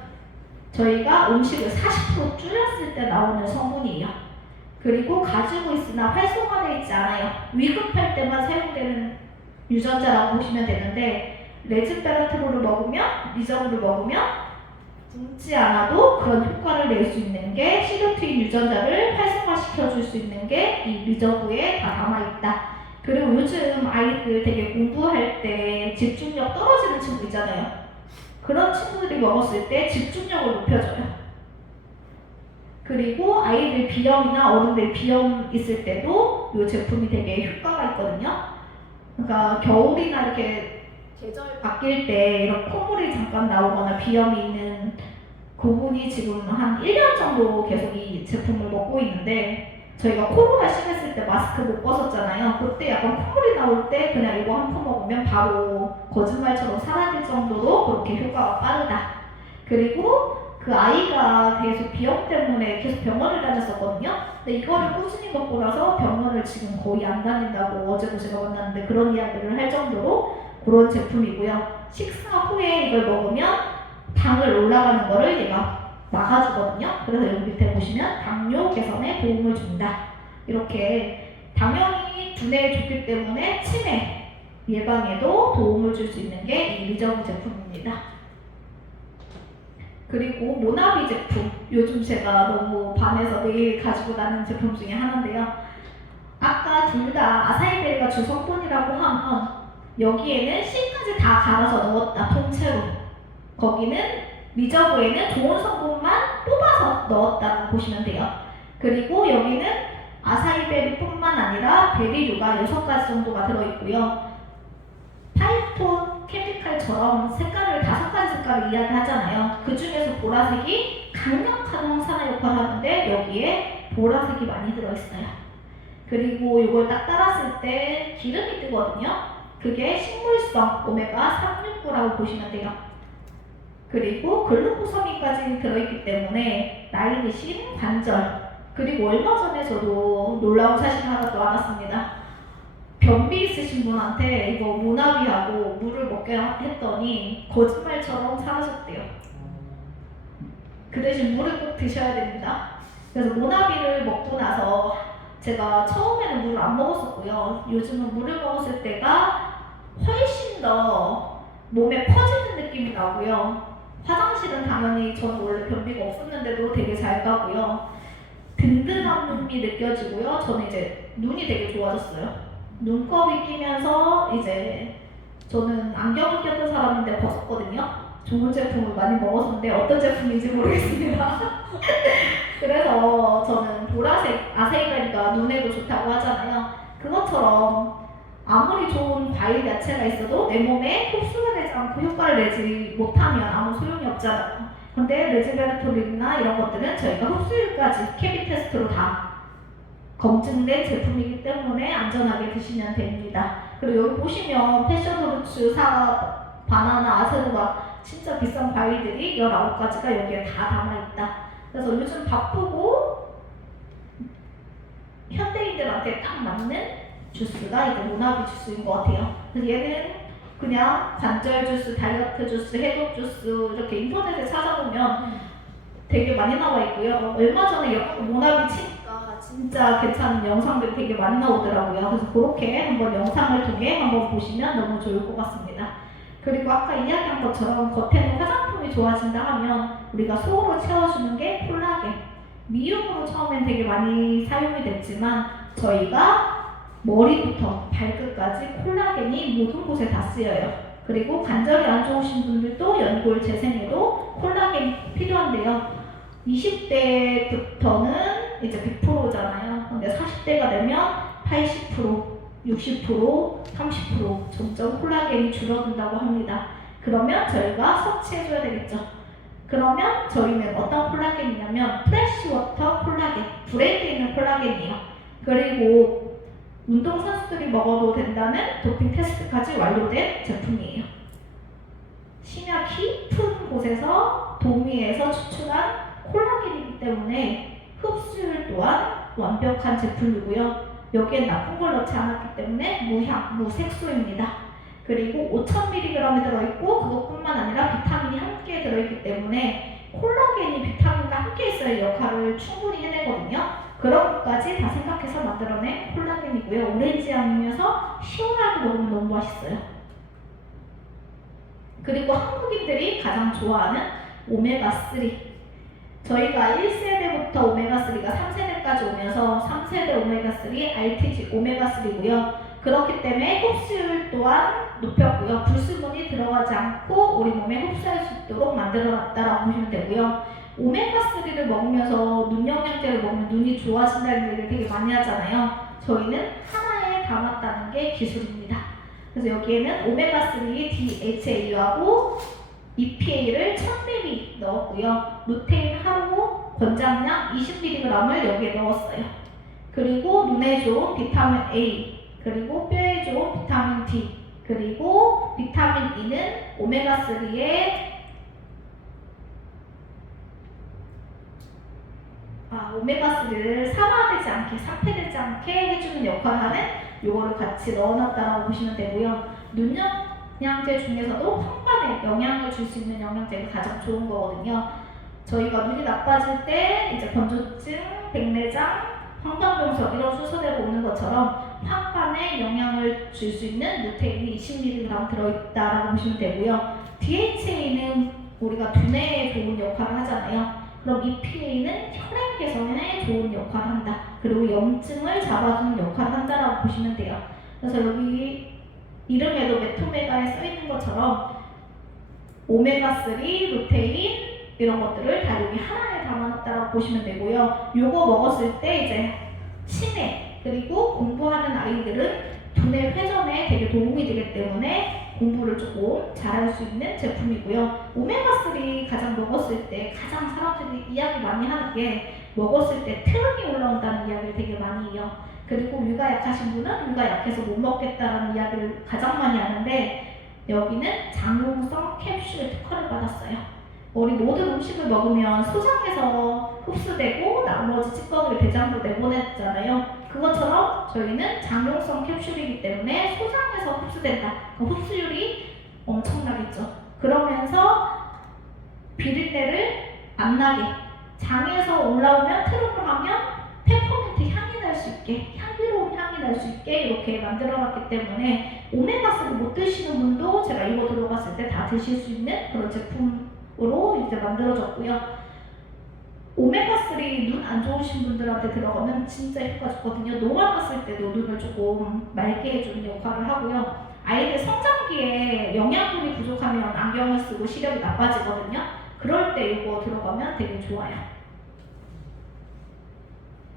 저희가 음식을 40% 줄였을 때 나오는 성분이에요. 그리고 가지고 있으나 활성화되어 있지 않아요. 위급할 때만 사용되는 유전자라고 보시면 되는데 레즈베라트로를 먹으면 리저브를 먹으면 굶지 않아도 그런 효과를 낼 수 있는 게 시르트윈 유전자를 활성화시켜 줄 수 있는 게 이 리저브에 다 담아있다. 그리고 요즘 아이들 되게 공부할 때 집중력 떨어지는 친구 있잖아요. 그런 친구들이 먹었을 때 집중력을 높여줘요. 그리고 아이들 비염이나 어른들 비염 있을 때도 이 제품이 되게 효과가 있거든요. 그러니까 겨울이나 이렇게 계절 바뀔 때 이런 콧물이 잠깐 나오거나 비염이 있는 그분이 지금 한 1년 정도 계속 이 제품을 먹고 있는데 저희가 코로나 심했을 때 마스크 못 벗었잖아요. 그때 약간 콧물이 나올 때 그냥 이거 한 포 먹으면 바로 거짓말처럼 사라질 정도로 그렇게 효과가 빠르다. 그리고 그 아이가 계속 비염 때문에 계속 병원을 다녔었거든요. 근데 이거를 꾸준히 먹고 나서 병원을 지금 거의 안 다닌다고 어제도 제가 만났는데 그런 이야기를 할 정도로 그런 제품이고요. 식사 후에 이걸 먹으면 당을 올라가는 거를 얘가 막아주거든요. 그래서 여기 밑에 보시면 당뇨 개선에 도움을 준다. 이렇게 당연히 두뇌에 좋기 때문에 치매 예방에도 도움을 줄 수 있는 게 이 리저브 제품입니다. 그리고 모나비 제품, 요즘 제가 너무 반해서 매일 가지고 다니는 제품 중에 하나인데요. 아까 둘 다 아사이베리가 주 성분이라고 하면 여기에는 C까지 다 갈아서 넣었다, 통째로. 거기는 리저브에는 좋은 성분만 뽑아서 넣었다고 보시면 돼요. 그리고 여기는 아사이베리뿐만 아니라 베리류가 6가지 정도가 들어있고요. 파이톤 케미칼처럼 색깔을 5가지 색깔을 이야기하잖아요. 그 중에서 보라색이 강력한 항산화 역할을 하는데 여기에 보라색이 많이 들어있어요. 그리고 이걸 딱 따랐을 때 기름이 뜨거든요. 그게 식물성 오메가 369라고 보시면 돼요. 그리고 글루코사민까지 들어있기 때문에 나이드신, 관절, 그리고 얼마 전에 저도 놀라운 사실 하나 또 알았습니다. 변비 있으신 분한테 이거 모나비하고 물을 먹게 했더니 거짓말처럼 사라졌대요. 그 대신 물을 꼭 드셔야 됩니다. 그래서 모나비를 먹고 나서 제가 처음에는 물을 안 먹었었고요. 요즘은 물을 먹었을 때가 훨씬 더 몸에 퍼지는 느낌이 나고요. 화장실은 당연히 저는 원래 변비가 없었는데도 되게 잘 가고요. 든든함이 느껴지고요. 저는 이제 눈이 되게 좋아졌어요. 눈곱이 끼면서 이제 저는 안경을 꼈던 사람인데 벗었거든요. 좋은 제품을 많이 먹었는데 어떤 제품인지 모르겠습니다. 그래서 저는 보라색 아세이베리가 눈에도 좋다고 하잖아요. 그것처럼 아무리 좋은 과일 야채가 있어도 내 몸에 흡수가 되지 않고 효과를 내지 못하면 아무 소용이 없잖아요. 근데 레즈베르톨린이나 이런 것들은 저희가 흡수율까지 케비 테스트로 다 검증된 제품이기 때문에 안전하게 드시면 됩니다. 그리고 여기 보시면 패션프루츠, 사과, 바나나, 아세로가 진짜 비싼 과일들이 19가지가 여기에 다 담아있다. 그래서 요즘 바쁘고 현대인들한테 딱 맞는 주스가 이제 모나비 주스인 것 같아요. 그래서 얘는 그냥 관절 주스, 다이어트 주스, 해독 주스 이렇게 인터넷에 찾아보면 되게 많이 나와 있고요. 얼마 전에 모나비 치니까 진짜 괜찮은 영상들이 되게 많이 나오더라고요. 그래서 그렇게 한번 영상을 통해 한번 보시면 너무 좋을 것 같습니다. 그리고 아까 이야기한 것처럼 겉에는 화장품이 좋아진다 하면 우리가 속으로 채워주는 게 콜라겐. 미용으로 처음엔 되게 많이 사용이 됐지만 저희가 머리부터 발끝까지 콜라겐이 모든 곳에 다 쓰여요. 그리고 관절이 안 좋으신 분들도 연골 재생에도 콜라겐이 필요한데요. 20대부터는 이제 100%잖아요. 근데 40대가 되면 80%, 60%, 30% 점점 콜라겐이 줄어든다고 합니다. 그러면 저희가 섭취해줘야 되겠죠. 그러면 저희는 어떤 콜라겐이냐면 프레시워터 콜라겐, 브랜드 있는 콜라겐이에요. 그리고 운동선수들이 먹어도 된다는 도핑 테스트까지 완료된 제품이에요. 심야 깊은 곳에서 도미에서 추출한 콜라겐이기 때문에 흡수율 또한 완벽한 제품이고요. 여기에 나쁜 걸 넣지 않았기 때문에 무향, 무색소입니다. 그리고 5000mg이 들어있고 그것뿐만 아니라 비타민이 함께 들어있기 때문에 콜라겐이 비타민과 함께 있어야 역할을 충분히 해내거든요. 그런 것까지 다 생각해서 만들어낸 콜라겐이고요. 오렌지 향이면서 시원하게 먹으면 너무 맛있어요. 그리고 한국인들이 가장 좋아하는 오메가3. 저희가 1세대부터 오메가3가 3세대까지 오면서 3세대 오메가3, RTG 오메가3고요. 그렇기 때문에 흡수율 또한 높였고요. 불순물이 들어가지 않고 우리 몸에 흡수할 수 있도록 만들어놨다라고 보시면 되고요. 오메가3를 먹으면서 눈 영양제를 먹으면 눈이 좋아진다는 얘기를 되게 많이 하잖아요. 저희는 하나에 담았다는 게 기술입니다. 그래서 여기에는 오메가3 DHA하고 EPA를 1000ml 넣었고요. 루테인 하루 권장량 20mg을 여기에 넣었어요. 그리고 눈에 좋은 비타민 A, 그리고 뼈에 좋은 비타민 D, 그리고 비타민 E는 오메가3의 오메가3를 산화되지 않게, 상폐되지 않게 해주는 역할을 하는 요거를 같이 넣어놨다라고 보시면 되고요. 눈 영양제 중에서도 황반에 영향을 줄 수 있는 영양제가 가장 좋은 거거든요. 저희가 눈이 나빠질 때 이제 건조증, 백내장, 황반병석 이런 순서대로 오는 것처럼 황반에 영향을 줄 수 있는 루테인이 20mg 들어있다라고 보시면 되고요. DHA는 우리가 두뇌에 좋은 역할을 하잖아요. 그럼 EPA는 혈액 개선에 좋은 역할을 한다. 그리고 염증을 잡아주는 역할을 한다라고 보시면 돼요. 그래서 여기 이름에도 메토메가에 써있는 것처럼 오메가3, 루테인 이런 것들을 다 여기 하나에 담아놨다라고 보시면 되고요. 요거 먹었을 때 이제 치매 그리고 공부하는 아이들은 두뇌 회전에 되게 도움이 되기 때문에 공부를 조금 잘할 수 있는 제품이고요. 오메가3 가장 먹었을 때 가장 사람들이 이야기 많이 하는 게 먹었을 때 트름이 올라온다는 이야기를 되게 많이 해요. 그리고 위가 약하신 분은 위가 약해서 못 먹겠다라는 이야기를 가장 많이 하는데 여기는 장용성 캡슐 특허를 받았어요. 우리 모든 음식을 먹으면 소장에서 흡수되고 나머지 찌꺼기를 대장으로 내보냈잖아요. 그것처럼 저희는 장용성 캡슐이기 때문에 소장에서 흡수된다. 그 흡수율이 엄청나겠죠. 그러면서 비린내를 안 나게, 장에서 올라오면 트름을 하면 페퍼민트 향이 날 수 있게, 향기로운 향이 날 수 있게 이렇게 만들어놨기 때문에 오메가3를 못 드시는 분도 제가 이거 들어갔을 때 다 드실 수 있는 그런 제품으로 이제 만들어졌고요. 오메가3 눈 안 좋으신 분들한테 들어가면 진짜 효과 좋거든요. 노화 났을 때도 눈을 조금 맑게 해주는 역할을 하고요. 아이들 성장기에 영양분이 부족하면 안경을 쓰고 시력이 나빠지거든요. 그럴 때 이거 들어가면 되게 좋아요.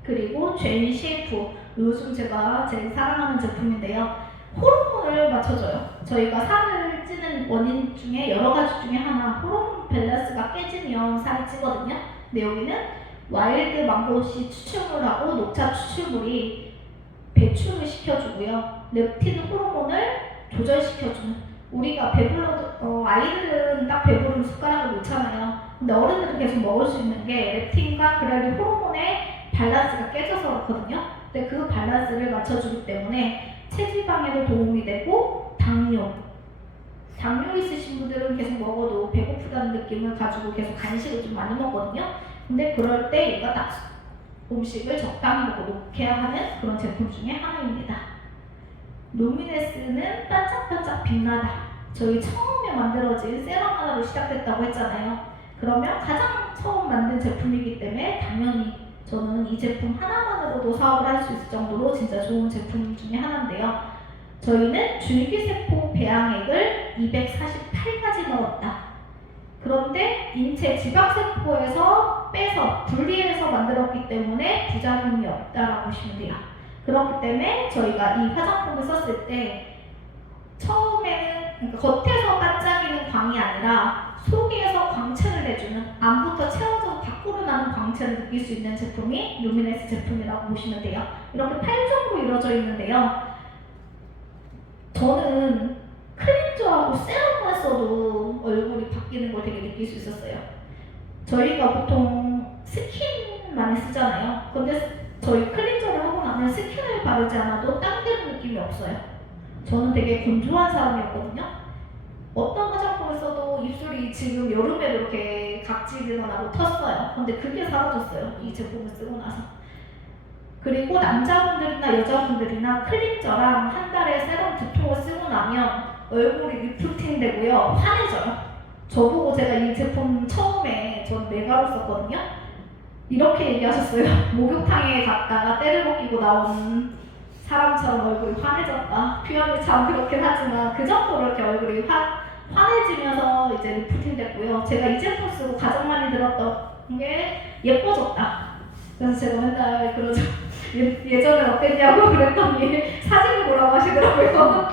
그리고 제인 CF, 요즘 제가 제일 사랑하는 제품인데요. 호르몬을 맞춰줘요. 저희가 살을 찌는 원인 중에 여러 가지 중에 하나, 호르몬 밸런스가 깨지면 살이 찌거든요. 근데 여기는 와일드 망고씨 추출물하고 녹차 추출물이 배출을 시켜주고요. 렙틴 호르몬을 조절시켜주는, 우리가 아이들은 딱 배부르면 숟가락을 놓잖아요. 근데 어른들은 계속 먹을 수 있는 게 렙틴과 그렐린 호르몬의 밸런스가 깨져서 그렇거든요. 근데 그 밸런스를 맞춰주기 때문에 체지방에도 도움이 되고 당뇨 있으신 분들은 계속 먹어도 배고프다는 느낌을 가지고 계속 간식을 좀 많이 먹거든요. 근데 그럴 때 얘가 딱 음식을 적당히 먹고 녹여야 하는 그런 제품 중에 하나입니다. 루미네스는 반짝반짝 빛나다. 저희 처음에 만들어진 세럼 하나로 시작됐다고 했잖아요. 그러면 가장 처음 만든 제품이기 때문에 당연히 저는 이 제품 하나만으로도 사업을 할 수 있을 정도로 진짜 좋은 제품 중에 하나인데요. 저희는 줄기세포 배양액을 248가지 넣었다. 그런데 인체 지방세포에서 빼서 분리해서 만들었기 때문에 부작용이 없다라고 보시면 돼요. 그렇기 때문에 저희가 이 화장품을 썼을 때 처음에는, 그러니까 겉에서 반짝이는 광이 아니라 속에서 광채를 내주는, 안부터 채워져 밖으로 나는 광채를 느낄 수 있는 제품이 루미네스 제품이라고 보시면 돼요. 이렇게 8종으로 이루어져 있는데요. 저는 클렌저하고 세럼만 써도 얼굴이 바뀌는 걸 되게 느낄 수 있었어요. 저희가 보통 스킨 많이 쓰잖아요. 근데 저희 클렌저를 하고 나면 스킨을 바르지 않아도 땀되는 느낌이 없어요. 저는 되게 건조한 사람이었거든요. 어떤 화장품을 써도 입술이 지금 여름에도 이렇게 각질이 나고 텄어요. 근데 그게 사라졌어요. 이 제품을 쓰고 나서. 그리고 남자분들이나 여자분들이나 클렌저랑 한 달에 세럼 2통을 쓰고 나면 얼굴이 리프팅 되고요. 환해져요. 저보고 제가 이 제품 처음에 전 메가로 썼거든요. 이렇게 얘기하셨어요. 목욕탕에 갔다가 때를 벗기고 나온 사람처럼 얼굴이 환해졌다. 표현이 참 그렇긴 하지만 그 정도로 이렇게 얼굴이 환해지면서 이제 리프팅 됐고요. 제가 이 제품 쓰고 가장 많이 들었던 게 예뻐졌다. 그래서 제가 맨날 그러죠. 예전에 어땠냐고 그랬더니 사진을 보라고 하시더라고요.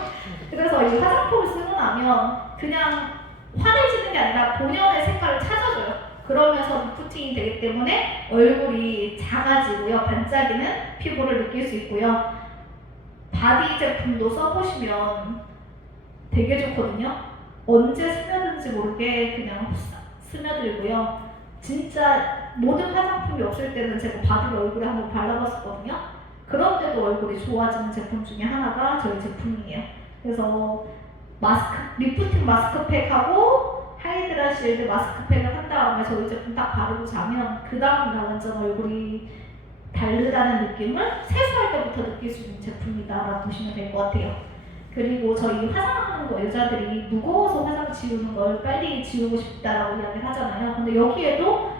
그래서 이 화장품을 쓰고 나면 그냥 환해지는 게 아니라 본연의 색깔을 찾아줘요. 그러면서 리프팅이 되기 때문에 얼굴이 작아지고요. 반짝이는 피부를 느낄 수 있고요. 바디 제품도 써보시면 되게 좋거든요. 언제 스며드는지 모르게 그냥 스며들고요. 진짜 모든 화장품이 없을 때는 제가 바디를 얼굴에 한번 발라봤었거든요. 그런데도 얼굴이 좋아지는 제품 중에 하나가 저희 제품이에요. 그래서 리프팅 마스크팩하고 하이드라 실드 마스크팩을 한 다음에 저희 제품 딱 바르고 자면 그 다음날 완전 얼굴이 다르다는 느낌을 세수할 때부터 느낄 수 있는 제품이다라고 보시면 될 것 같아요. 그리고 저희 화장하는 거 여자들이 무거워서 화장 지우는 걸 빨리 지우고 싶다라고 이야기를 하잖아요. 근데 여기에도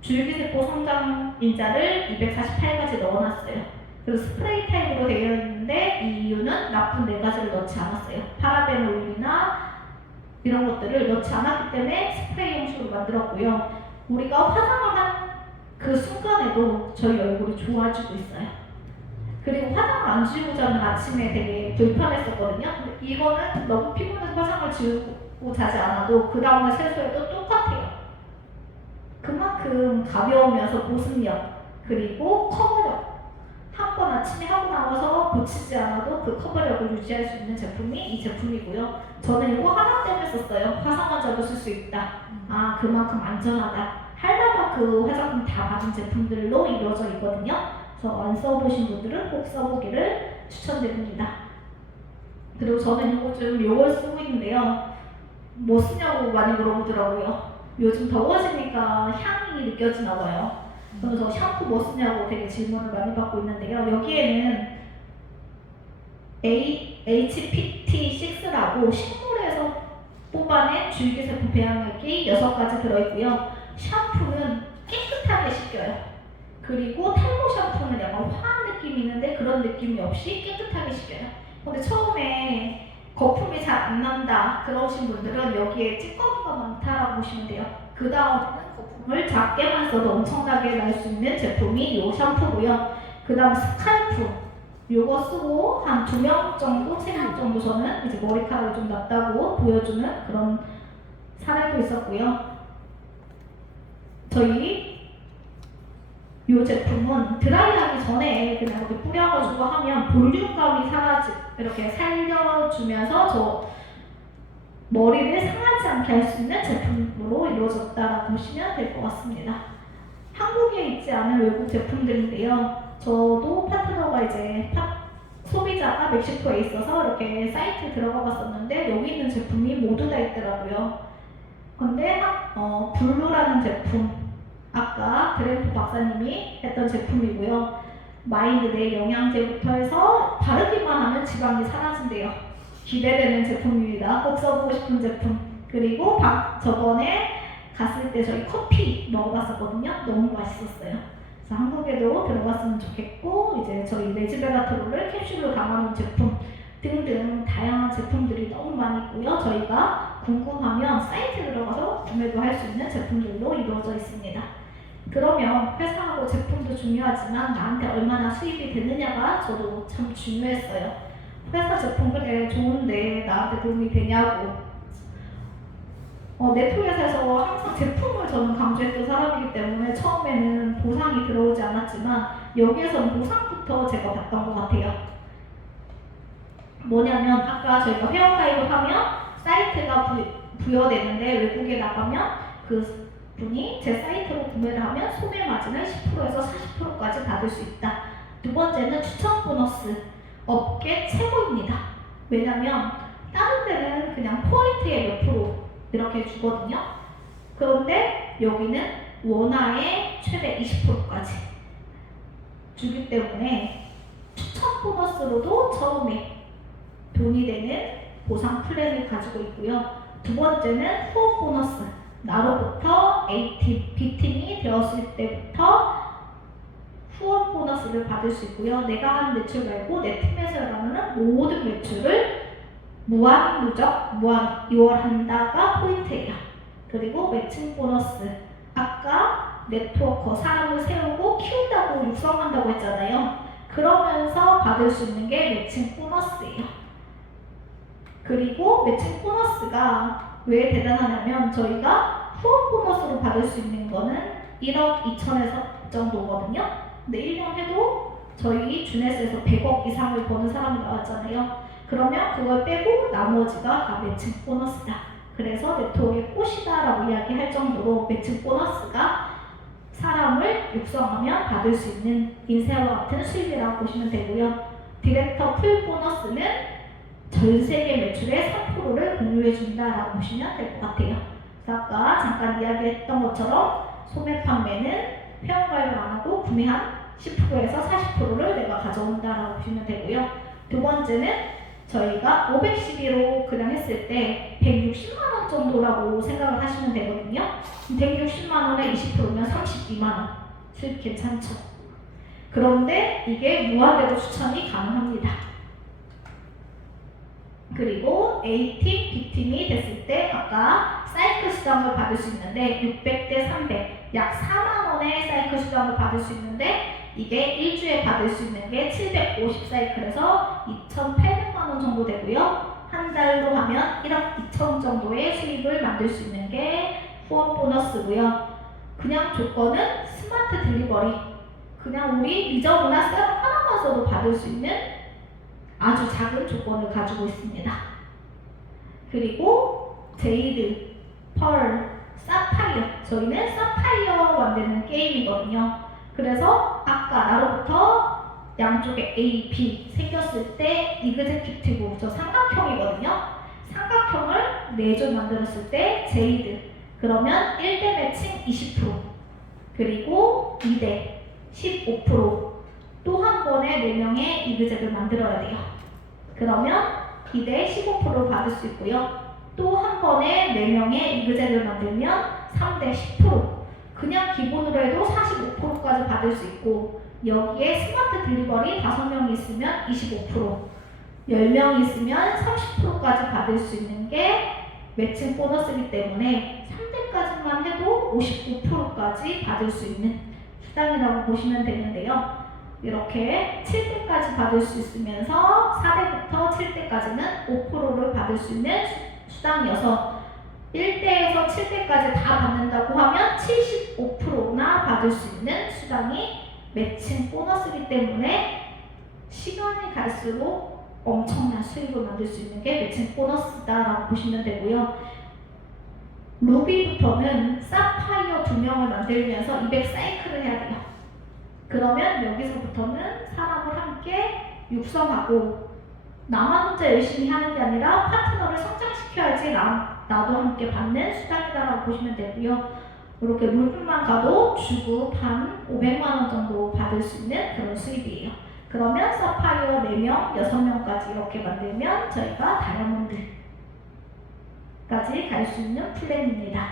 줄기세포 성장인자를 248가지 넣어놨어요. 그리고 스프레이 타입으로 되어 있는데 이 이유는 나쁜 4가지를 넣지 않았어요. 파라벤 오일이나 이런 것들을 넣지 않았기 때문에 스프레이 형식으로 만들었고요. 우리가 화장을 한 그 순간에도 저희 얼굴이 좋아지고 있어요. 그리고 화장을 안 지우고 자면 아침에 되게 불편했었거든요. 근데 이거는 너무 피곤해서 화장을 지우고 자지 않아도 그 다음날 세수해도 똑같아요. 그만큼 가벼우면서 보습력 그리고 커버력 한 번 아침에 하고 나와서 고치지 않아도 그 커버력을 유지할 수 있는 제품이 이 제품이고요. 저는 이거 하나 때문에 썼어요. 화상환자도 쓸 수 있다. 아, 그만큼 안전하다. 할라마크 화장품 다 받은 제품들로 이루어져 있거든요. 그래서 안 써보신 분들은 꼭 써보기를 추천드립니다. 그리고 저는 요걸 쓰고 있는데요. 뭐 쓰냐고 많이 물어보더라고요. 요즘 더워지니까 향이 느껴지나 봐요. 그래서 샴푸 뭐 쓰냐고 되게 질문을 많이 받고 있는데요. 여기에는 HPT6라고 식물에서 뽑아낸 줄기세포 배양액이 6가지 들어있고요. 샴푸는 깨끗하게 씻겨요. 그리고 탈모 샴푸는 약간 화한 느낌이 있는데 그런 느낌이 없이 깨끗하게 씻겨요. 근데 처음에 거품이 잘 안 난다 그러신 분들은 여기에 찌꺼기가 많다라고 보시면 돼요. 그 다음에는 거품을 작게만 써도 엄청나게 날 수 있는 제품이 이 샴푸고요. 그 다음 스칼프 요거 쓰고 한 2명 정도, 3명 정도 저는 이제 머리카락이 좀 났다고 보여주는 그런 사례도 있었고요. 저희 이 제품은 드라이하기 전에 그냥 이렇게 뿌려가지고 하면 볼륨감이 이렇게 살려주면서 저 머리를 상하지 않게 할 수 있는 제품으로 이루어졌다라고 보시면 될 것 같습니다. 한국에 있지 않은 외국 제품들인데요. 저도 파트너가 이제 소비자가 멕시코에 있어서 이렇게 사이트에 들어가 봤었는데 여기 있는 제품이 모두 다 있더라고요. 근데 블루라는 제품, 아까 드램프 박사님이 했던 제품이고요. 마인드 내 영양제부터 해서 바르기만 하면 지방이 사라진대요. 기대되는 제품입니다. 꼭 써보고 싶은 제품. 그리고 저번에 갔을 때 저희 커피 먹어봤었거든요. 너무 맛있었어요. 그래서 한국에도 들어갔으면 좋겠고, 이제 저희 레즈베라트로를 캡슐로 담아놓은 제품 등등 다양한 제품들이 너무 많이 있고요. 저희가 궁금하면 사이트에 들어가서 구매도 할 수 있는 제품들로 이루어져 있습니다. 그러면 회사하고 제품도 중요하지만 나한테 얼마나 수입이 되느냐가 저도 참 중요했어요. 회사 제품 그래 좋은데 나한테 도움이 되냐고. 네트워크에서 항상 제품을 저는 강조했던 사람이기 때문에 처음에는 보상이 들어오지 않았지만 여기에서는 보상부터 제가 받던 것 같아요. 뭐냐면 아까 저희가 회원가입을 하면 사이트가 부여되는데 외국에 나가면 그 분이 제 사이트로 구매를 하면 소매 마진을 10%에서 40%까지 받을 수 있다. 두 번째는 추천 보너스. 업계 최고입니다. 왜냐면 다른 데는 그냥 포인트에 몇 프로 이렇게 주거든요. 그런데 여기는 원화의 최대 20%까지 주기 때문에 추천 보너스로도 처음에 돈이 되는 보상 플랜을 가지고 있고요. 두 번째는 후원 보너스. 나로부터 A팀, B팀이 되었을 때부터 후원 보너스를 받을 수 있고요. 내가 한 매출 말고 내 팀에서 일하는 모든 매출을 무한 누적, 무한 이월한다가 포인트예요. 그리고 매칭 보너스. 아까 네트워커 사람을 세우고 키운다고 육성한다고 했잖아요. 그러면서 받을 수 있는 게 매칭 보너스예요. 그리고 매칭 보너스가 왜 대단하냐면 저희가 후원 보너스로 받을 수 있는 거는 1억 2천에서 정도거든요. 근데 1년 해도 저희 주넷에서 100억 이상을 버는 사람이 나왔잖아요. 그러면 그걸 빼고 나머지가 다 매칭 보너스다. 그래서 네트워크의 꽃이다라고 이야기할 정도로 매칭 보너스가 사람을 육성하면 받을 수 있는 인쇄와 같은 수입이라고 보시면 되고요. 디렉터 풀 보너스는 전 세계 매출의 3%를 공유해준다라고 보시면 될 것 같아요. 그래서 아까 잠깐 이야기했던 것처럼 소매 판매는 회원가입을 안 하고 구매한 10%에서 40%를 내가 가져온다라고 보시면 되고요. 두 번째는 저희가 512로 그냥 했을 때 160만원 정도라고 생각을 하시면 되거든요. 160만원에 20%면 32만원. 수입 괜찮죠? 그런데 이게 무한대로 추천이 가능합니다. 그리고 A팀, B팀이 됐을 때 아까 사이클 수당을 받을 수 있는데 600대 300, 약 4만원의 사이클 수당을 받을 수 있는데 이게 일주에 받을 수 있는 게 750 사이클에서 2,800만원 정도 되고요. 한 달로 하면 1억 2천 정도의 수입을 만들 수 있는 게 후원 보너스고요. 그냥 조건은 스마트 딜리버리. 그냥 우리 리저브나 세럼 하나만 써도 받을 수 있는 아주 작은 조건을 가지고 있습니다. 그리고 제이드, 펄, 사파이어. 저희는 사파이어 만드는 게임이거든요. 그래서 아까 나로부터 양쪽에 A, B 생겼을 때 이그제큐티브, 저 삼각형이거든요. 삼각형을 4줄 만들었을 때 제이드. 그러면 1대 매칭 20%, 그리고 2대 15%, 또 한 번에 4명의 이그젝을 만들어야 돼요. 그러면 2대 15% 받을 수 있고요. 또 한 번에 4명의 이그젝을 만들면 3대 10%, 그냥 기본으로 해도 45%까지 받을 수 있고, 여기에 스마트 딜리버리 5명이 있으면 25%, 10명이 있으면 30%까지 받을 수 있는 게 매칭 보너스이기 때문에 3대까지만 해도 59%까지 받을 수 있는 수당이라고 보시면 되는데요. 이렇게 7대까지 받을 수 있으면서 4대부터 7대까지는 5%를 받을 수 있는 수당이어서 1대에서 7대까지 다 받는다고 하면 75%나 받을 수 있는 수당이 매칭 보너스이기 때문에 시간이 갈수록 엄청난 수익을 만들 수 있는 게 매칭 보너스다라고 보시면 되고요. 루비부터는 사파이어 2명을 만들면서 200사이클을 해야 돼요. 그러면 여기서부터는 사람을 함께 육성하고 나만 혼자 열심히 하는 게 아니라 파트너를 성장시켜야지 나도 함께 받는 수당이다라고 보시면 되고요. 이렇게 룰만 가도 주급 한 500만원 정도 받을 수 있는 그런 수입이에요. 그러면 사파이어 4명, 6명까지 이렇게 만들면 저희가 다이아몬드까지 갈 수 있는 플랜입니다.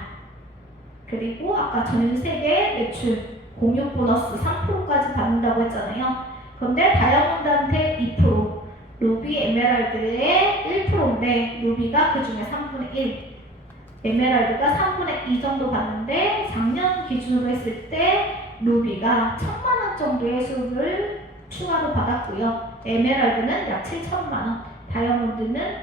그리고 아까 전 세계 매출 공유 보너스 3%까지 받는다고 했잖아요. 그런데 다이아몬드한테 2%, 루비, 에메랄드의 1%인데 루비가 그 중에 3분의 1, 에메랄드가 3분의 2 정도 받는데 작년 기준으로 했을 때 루비가 1000만원 정도의 수입을 추가로 받았고요. 에메랄드는 약 7천만원, 다이아몬드는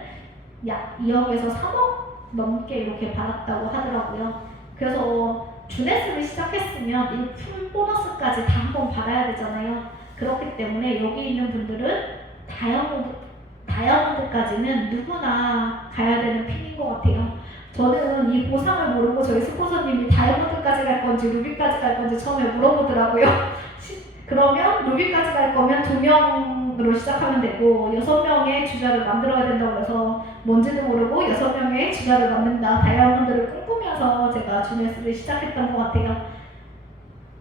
약 2억에서 3억 넘게 이렇게 받았다고 하더라고요. 그래서 주네스를 시작했으면 이 풀 보너스까지 다 한번 받아야 되잖아요. 그렇기 때문에 여기 있는 분들은 다이아몬드까지는 누구나 가야 되는 핀인 것 같아요. 저는 이 보상을 모르고 저희 스폰서님이 다이아몬드까지 갈 건지 루비까지 갈 건지 처음에 물어보더라고요. 그러면 루비까지 갈 거면 2명으로 시작하면 되고 6명의 주자를 만들어야 된다고 해서 뭔지도 모르고 6명의 주자를 만든다, 다이아몬드를 꿈꾸면서 제가 주네스를 시작했던 것 같아요.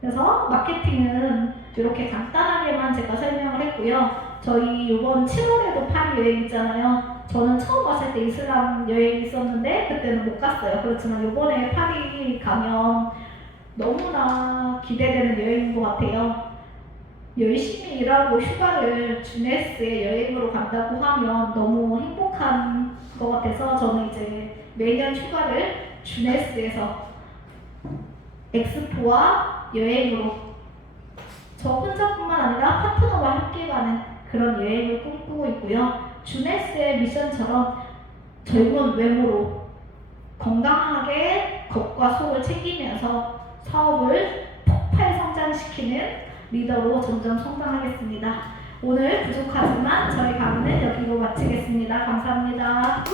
그래서 마케팅은 이렇게 간단하게만 제가 설명을 했고요. 저희 이번 7월에도 파리 여행 있잖아요. 저는 처음 왔을 때 이슬람 여행이 있었는데 그때는 못 갔어요. 그렇지만 이번에 파리 가면 너무나 기대되는 여행인 것 같아요. 열심히 일하고 휴가를 주네스의 여행으로 간다고 하면 너무 행복한 것 같아서 저는 이제 매년 휴가를 주네스에서 엑스포와 여행으로 저 혼자뿐만 아니라 파트너와 함께 가는 그런 여행을 꿈꾸고 있고요. 주네스의 미션처럼 젊은 외모로 건강하게 겉과 속을 챙기면서 사업을 폭발 성장시키는 리더로 점점 성장하겠습니다. 오늘 부족하지만 저희 강의는 여기로 마치겠습니다. 감사합니다.